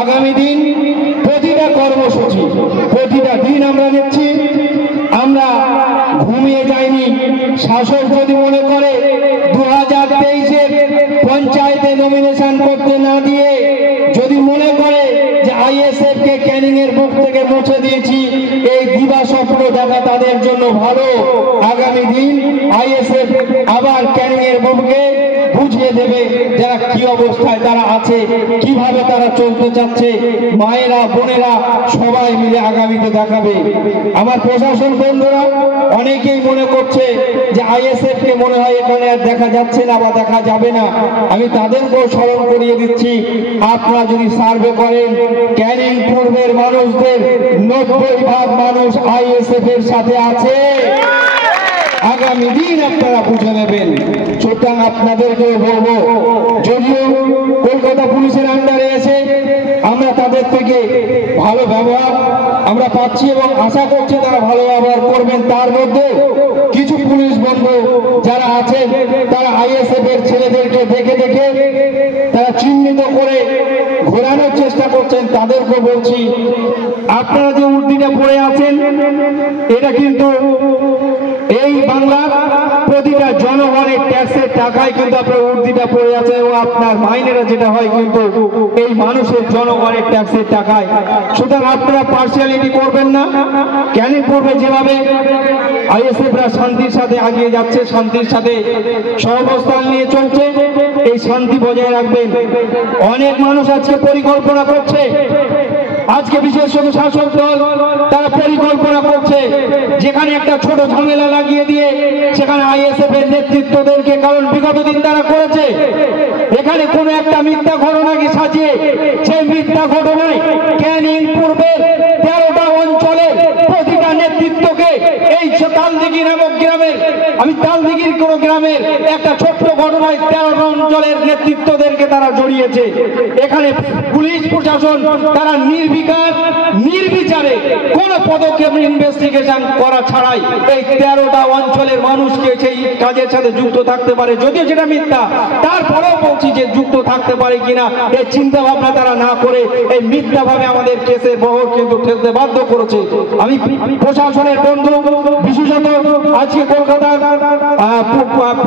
আগামী দিন প্রতিটা কর্মসূচি প্রতিটা দিন আমরা নিচ্ছি। আমরা ঘুমিয়ে যাইনি। শাসক যদি মনে করে 2023-এর পঞ্চায়েতে নমিনেশন করতে না দিয়ে যদি মনে করে যে আইএসএফ কে ক্যানিং এর বুক থেকে মুছে দিয়েছি, এই দিবা স্বপ্ন দেখা তাদের জন্য ভালো। আগামী দিন আইএসএফ আবার ক্যানিং এর বুককে বুঝিয়ে দেবে যারা কি অবস্থায় তারা আছে, কিভাবে তারা চলতে চাচ্ছে। মায়েরা বোনেরা সবাই মিলে আগামীতে দেখাবে। আমার প্রশাসন বন্ধুরা অনেকেই মনে করছে যে আইএসএফ কে মনে হয় এখানে আর দেখা যাচ্ছে না বা দেখা যাবে না। আমি তাদেরকেও স্মরণ করিয়ে দিচ্ছি, আপনারা যদি সার্ভে করেন ক্যানিং পূর্বের মানুষদের 90% মানুষ আইএসএফ এর সাথে আছে। আগামী দিন আপনারা বুঝে নেবেন। সুতরাং আপনাদেরকেও বলবো, যদিও কলকাতা পুলিশের আন্ডারে এসে আমরা তাদের থেকে ভালো ব্যবহার আমরা পাচ্ছি এবং আশা করছি তারা ভালো ব্যবহার করবেন, তার মধ্যে কিছু পুলিশ বন্ধু যারা আছেন তারা আইএসএফ এর ছেলেদেরকে দেখে দেখে তারা চিহ্নিত করে ঘোরানোর চেষ্টা করছেন। তাদেরকে বলছি, আপনারা যে উর্দিটা পড়ে আছেন এটা কিন্তু এই বাংলার প্রতিটা জনগণের ট্যাক্সের টাকায় কিন্তু আপনার উর্দিটা পড়ে আছে এবং আপনার মাইনেরা যেটা হয় কিন্তু এই মানুষের জনগণের ট্যাক্সের টাকায়। সুতরাং আপনারা পার্সিয়ালিটি করবেন না। ক্যানিং পূর্বে যেভাবে আইএসএফরা শান্তির সাথে এগিয়ে যাচ্ছে, শান্তির সাথে সহাবস্থান নিয়ে চলছে, এই শান্তি বজায় রাখবেন। অনেক মানুষ আজকে পরিকল্পনা করছে, আজকে বিশেষ করে শাসক দল তারা পরিকল্পনা করছে যেখানে একটা ছোট ঝামেলা লাগিয়ে দিয়ে সেখানে আইএসএফ এর নেতৃত্বদেরকে, কারণ বিগত দিন তারা করেছে এখানে কোন একটা মিথ্যা ঘটনাকে সাজিয়ে সেই মিথ্যা ঘটনায় ক্যানিং পূর্বের 13টা অঞ্চলের প্রতিটা নেতৃত্বকে এই তালদিঘি নামক গ্রামের, আমি তালদিঘির কোন গ্রামের একটা ছোট্ট ঘটনায় 13টা অঞ্চলের নেতৃত্বদেরকে তারা জড়িয়েছে। এখানে পুলিশ প্রশাসন তারা নির্বিচারে কোন পদক্ষেপ ইনভেস্টিগেশন করা ছাড়াই এই 13টা অঞ্চলের মানুষকে সেই কাজের সাথে যুক্ত থাকতে পারে, যদিও যেটা মিথ্যা, তারপরেও বলছি যে যুক্ত থাকতে পারে কিনা এই চিন্তা ভাবনা তারা না করে এই মিথ্যা ভাবে আমাদের কেসের বহর কিন্তু ঠেলতে বাধ্য করেছে। আমি প্রশাসনের বন্ধু, বিশেষত আজকে কলকাতার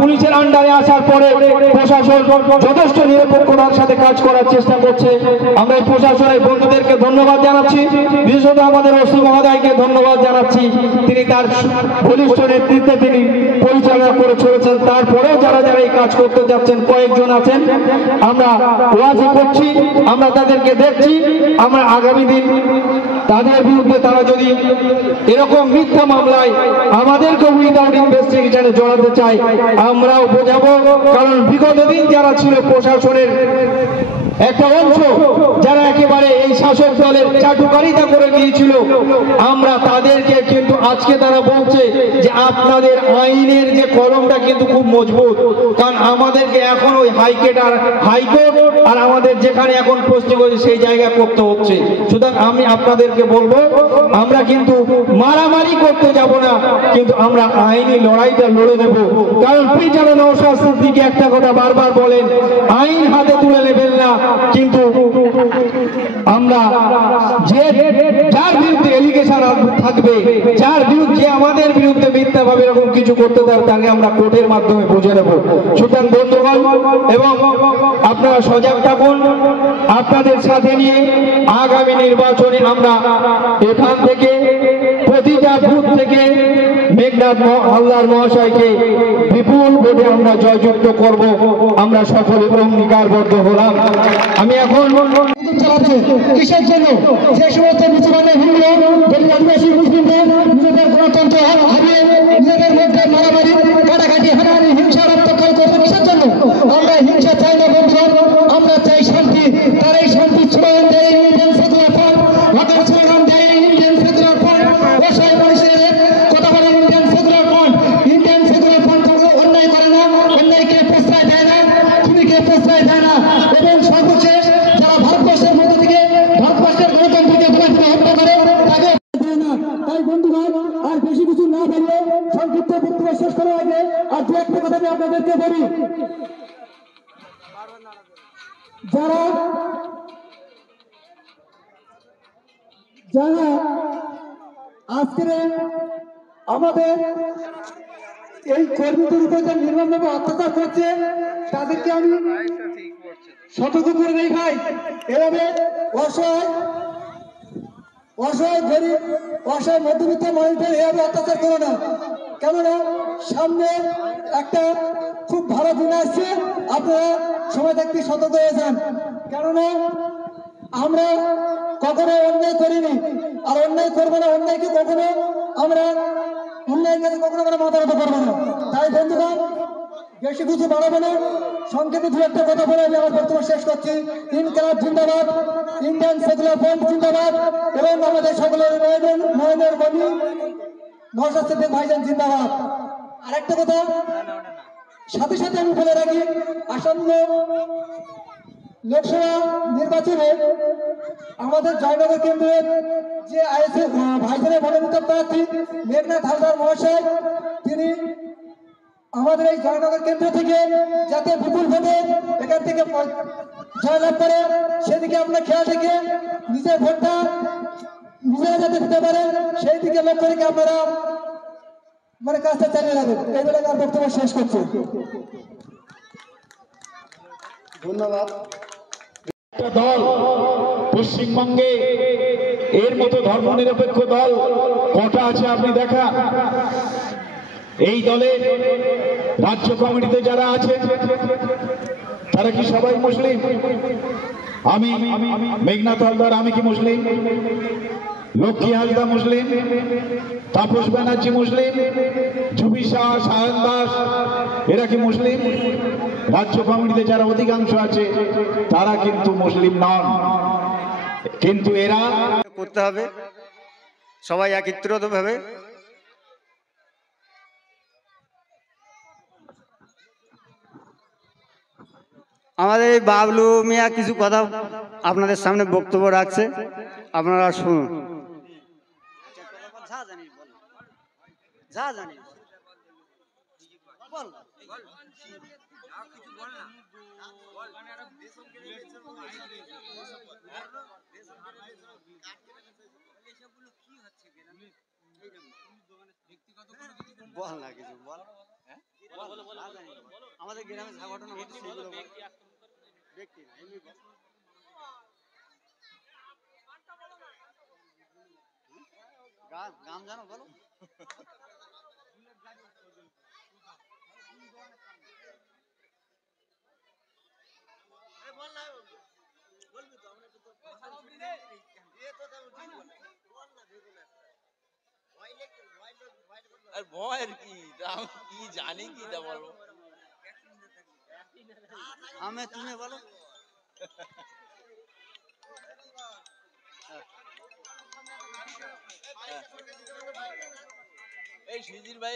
পুলিশের আন্ডারে আসার পরে প্রশাসন যথেষ্ট নিরপেক্ষতার সাথে কাজ করার চেষ্টা করছে। আমরা এই প্রশাসনের বন্ধুদেরকে ধন্যবাদ জানাচ্ছি, বিশেষত আমাদের ওসি মহোদয়কে ধন্যবাদ জানাচ্ছি। তিনি তার বলিষ্ঠ নেতৃত্বে তিনি পরিচালনা করে চলেছেন। তারপরেও যারা যারা এই কাজ করতে যাচ্ছেন কয়েকজন আছেন, আমরা ওয়াজি করছি, আমরা তাদেরকে দেখছি। আমরা আগামী দিন তাদের বিরুদ্ধে তারা যদি এরকম মিথ্যা মামলায় আমাদেরকে উইদাউট ইনভেস্টিগেশনে জড়াতে চায় আমরাও বোঝাবো। কারণ বিগত দিন যারা ছিল প্রশাসনের একটা অংশ, যারা একেবারে এই শাসক দলের চাটুকারিতা করে গিয়েছিল, আমরা তাদেরকে কিন্তু আজকে তারা বলছে যে আপনাদের আইনের যে কলমটা কিন্তু খুব মজবুত, কারণ আমাদেরকে এখন ওই হাইকোর্ট আর আমাদের যেখানে এখন পোস্টিং হয়েছে সেই জায়গা করতে হচ্ছে। সুতরাং আমি আপনাদেরকে বলবো, আমরা কিন্তু মারামারি করতে যাব না, কিন্তু আমরা আইনি লড়াইটা লড়ে দেব। কারণ পিছনে নওশাদ সিদ্দিকী একটা কথা বারবার বলেন, আইন হাতে তুলে নেবেন না, কিন্তু আমরা যার বিরুদ্ধে এলিগেশন থাকবে, যার বিরুদ্ধে আমাদের বিরুদ্ধে মিথ্যাভাবে এরকম কিছু করতে দেয়, তাকে আমরা কোর্টের মাধ্যমে বুঝে নেব। সুতরাং বন্ধুগণ এবং আপনারা সজাগ থাকুন, আপনাদের সাথে নিয়ে আগামী নির্বাচনে আমরা এখান থেকে প্রতিটা বুথ থেকে মেঘনাথ হালদার মহাশয়কে বিপুল ভোটে আমরা জয়যুক্ত করব। আমরা সকলে অঙ্গীকারবদ্ধ হলাম। আমি এখন চালাচ্ছে কিসের জন্য? যে সমস্ত মুসলমান হিন্দু আদিবাসী মুসলিমরা নিজেদের গণতন্ত্র হারিয়ে নিজেদের মধ্যে মারামারি কাটাকাটি হানাহানি হিংসা রক্তক্ষরণ করছে কিসের জন্য? আমরা হিংসা চাই না বন্ধুরা, আমরা চাই শান্তি। তার এই শান্তি স্লোগান দেয় ইন্ডিয়ান সেকুলার ফ্রন্ট, ওদের স্লোগান দেয় ইন্ডিয়ান সেকুলার ফ্রন্ট, অসহায় মানুষের কথা বলে Indian secular front. Indian secular front অন্যায় করে না, অন্যায়কে প্রশ্রয় দেয় না, খুনিকে প্রশ্রয় দেয় না। এবং সর্বশেষ যারা ভারতবর্ষের মধ্যে থেকে ভারতবর্ষের গণতন্ত্রকে হত্যা করে তাকে না। তাই বন্ধুগণ আর বেশি কিছু না বললে সংক্ষিপ্ত বক্তব্য শেষ করার আগে আর দু একটা কথা আমি আপনাদেরকে বলি। যারা যারা আজকের আমাদের এই কর্মীদের উপর যে নির্মমভাবে অত্যাচার করছে তাদেরকে আমি সতর্ক করে নেই ভাই, এভাবে অসহায় অসহায় গরিব অসহায় মধ্যবিত্ত মানুষদের এভাবে অত্যাচার করো না। কেননা সামনে একটা খুব ভালো দিন আসছে, আপনারা সময় থাকতে সতর্ক হয়ে যান। কেননা আমরা কখনো অন্যায় করিনি আর অন্যায় করবো না, অন্যায়কে কখনো আমরা অন্যায়ের কাছে কখনো আমরা মাথা ব্যথা করবো না। তাই বন্ধুগণ বেশি কিছু বাড়াবো না, সংক্ষেপে দু একটা কথা বলে আমি আমার বক্তব্য শেষ করছি। ইনকিলাব জিন্দাবাদ, ইন্ডিয়ান সেকুলার ফ্রন্ট জিন্দাবাদ এবং আমাদের সকলের নয়নের বনি নওশাদ সিদ্দিক ভাইজান জিন্দাবাদ। আরেকটা কথা সাথে সাথে আমি বলে রাখি, আসন্ন লোকসভা নির্বাচনে আমাদের জয়নগর কেন্দ্রের যে ভাইজানের মনোনীত প্রার্থী মেঘনাথ হালদার মহাশয়, তিনি আমাদের এই জয়নগর কেন্দ্র থেকে যাতে বিপুল ভোটে এখান থেকে জয়লাভ করে সেদিকে আমরা খেয়াল রেখে নিজের ভোটটা নিজেরা যাতে দিতে পারে সেই দিকে লক্ষ্য রেখে আপনারা কাজটা চালিয়ে যাবেন। এই বলে তার বক্তব্য শেষ করছি। ধন্যবাদ। একটা দল পশ্চিমবঙ্গে এর মতো ধর্মনিরপেক্ষ দল কটা আছে আপনি দেখান। এই দলের রাজ্য কমিটিতে যারা আছে তারা কি সবাই মুসলিম? আমি মেঘনাথ হালদার, আমি কি মুসলিম? লক্ষ্মী হালদা মুসলিম, তাপস ব্যানার্জি মুসলিম, জুবি শাহ, সায়ন দাস এরা কি মুসলিম? রাজ্য কমিটিতে যারা অধিকাংশ আছে তারা কিন্তু মুসলিম নন। কিন্তু এরা করতে হবে সবাই একত্রিতভাবে। আমাদের এই বাবলু মিয়া কিছু কথা আপনাদের সামনে বক্তব্য রাখছে, আপনারা শুনুন। বল না কিছু বল। আমাদের গ্রামে যা ঘটনা ঘটছে সেগুলো ব্যক্তি না, এমনি গান জানো বলো। আর ভয়ের কি কি জানি কি তা বলবো, আমি তুমি বলো। এই সুধীর ভাই